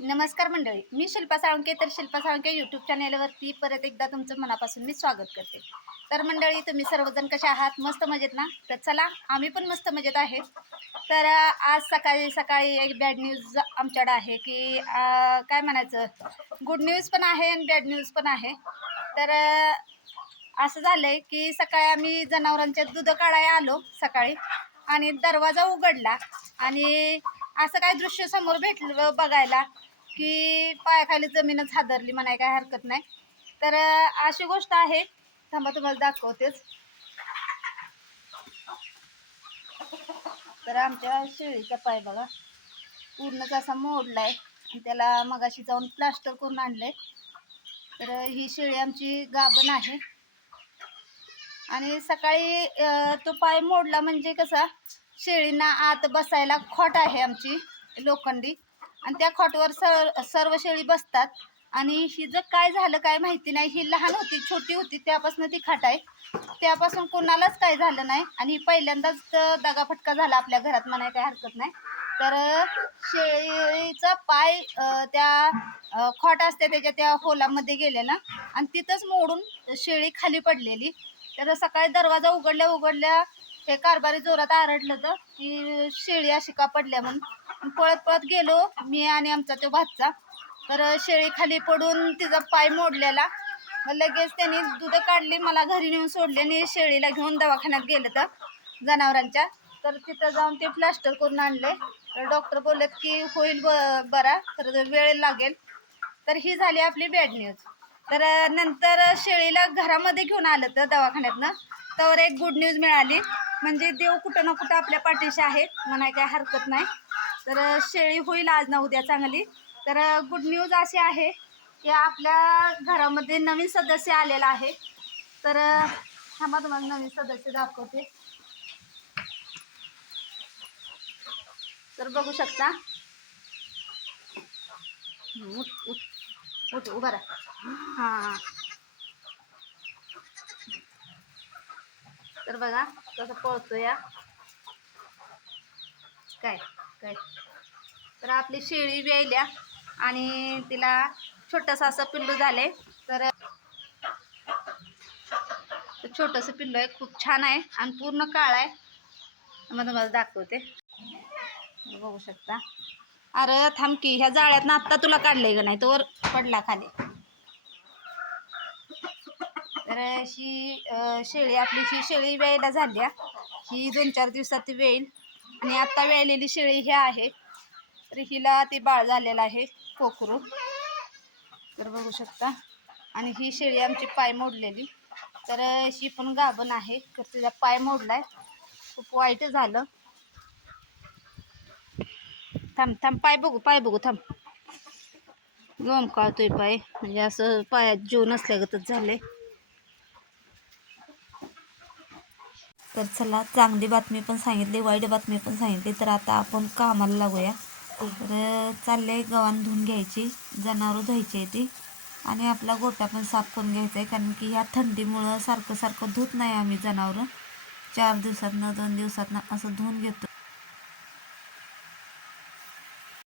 नमस्कार मंडळी, मी शिल्पा साळुंके. तर शिल्पा साळुंके यूट्यूब चॅनेलवरती परत एकदा तुमचं मनापासून मी स्वागत करते. तर मंडळी, तुम्ही सर्वजण कशा आहात? मस्त मजेत ना? तर चला, आम्ही पण मस्त मजेत आहे. तर आज सकाळी सकाळी एक बॅड न्यूज आमच्याकडे आहे की काय म्हणायचं, गुड न्यूज पण आहे आणि बॅड न्यूज पण आहे. तर असं झालंय की सकाळी आम्ही जनावरांच्या दूध काढायला आलो सकाळी, आणि दरवाजा उघडला आणि असं काय दृश्य समोर भेटलं बघायला की पायाखाली जमीनच हादरली म्हणाय काय हरकत नाही. तर अशी गोष्ट आहे, थांबा तुम्हाला दाखवतेच. तर आमच्या शेळीचा पाय बघा, पूर्णच असा मोडलाय आणि त्याला मगाशी जाऊन प्लास्टर करून आणलंय. तर ही शेळी आमची गाभण आहे आणि सकाळी तो पाय मोडला म्हणजे कसा, शेळींना आत बसायला खोट आहे आमची लोखंडी, आणि त्या खोटवर सर्व शेळी बसतात. आणि ही जर काय झालं काय माहिती नाही, ही लहान होती, छोटी होती, त्यापासून ती खाट आहे, त्यापासून कोणालाच काय झालं नाही. आणि ही पहिल्यांदाच दगाफटका झाला आपल्या घरात म्हणाय काय हरकत नाही. तर शेळीचा पाय त्या खोट असते त्याच्या त्या होलामध्ये गेलेला आणि तिथंच मोडून शेळी खाली पडलेली. तर सकाळी दरवाजा उघडल्या उघडल्या हे कारभारी जोरात आरडलं तर की शेळी अशी का पडल्या म्हणून. पळत पळत गेलो मी आणि आमचा तो भातचा. तर शेळी खाली पडून तिचा पाय मोडलेला. मग लगेच त्यांनी दूध काढली, मला घरी नेऊन सोडले आणि शेळीला घेऊन दवाखान्यात गेलं तर जनावरांच्या. तर तिथं जाऊन ते प्लास्टर करून आणले. तर डॉक्टर बोललेत की होईल बरा, तर वेळ लागेल. तर ही झाली आपली बॅड न्यूज. तर नंतर शेळीला घरामध्ये घेऊन आलं तर दवाखान्यातनं, तर एक गुड न्यूज मिळाली. म्हणजे देव कुठं ना कुठं आपल्या पाठीशी आहे म्हणाय काय हरकत नाही. तर शेळी होईल आज ना उद्या चांगली. तर गुड न्यूज अशी आहे की आपल्या घरामध्ये नवीन सदस्य आलेला आहे. तर थांबा तुम्हाला नवीन सदस्य दाखवते. तर बघू शकता, उठ उठ उठ, उभा राहा. हां, तर बघा कसं पळतो या, काय काय. तर आपली शेळी व्यायल्या आणि तिला छोटंसं असं पिल्लू झालंय. तर छोटंसं पिल्लू आहे, खूप छान आहे आणि पूर्ण काळा आहे. मग तुम्हाला दाखवते, बघू शकता. अरे थांब की, ह्या जाळ्यात ना आत्ता तुला काढलंय का नाही, तो पडला खाली. तर शेळी आपली ही शेळी वेळेला झाली, ही 2-4 दिवसात ती वेईल. आणि आत्ता वेळलेली शेळी ही आहे, तर हिला ती बाळ झालेलं आहे कोकरू. तर बघू शकता. आणि ही शेळी आमची पाय मोडलेली, तर ही पण गाभण आहे, तर तिचा पाय मोडलाय, खूप वाईट झालं. थांब थांब, पाय बघू थांब. लोंबकाळतोय पाय, म्हणजे असं पायात जीव नसल्यागतच झाले. तर चला, चांगली बातमी पण सांगितली, वाईट बातमी पण सांगितली. तर आता आपण कामाला लागूया. तर चालले गव्हाण धुवून घ्यायची, जनावरं धुवायची आहे ती, आणि आपला गोठा पण साफ करून घ्यायचा आहे. कारण की ह्या थंडीमुळं सारखं सारखं धुत नाही आम्ही जनावरं, 4 दिवसातनं 2 दिवसातनं असं धुवून घेतो.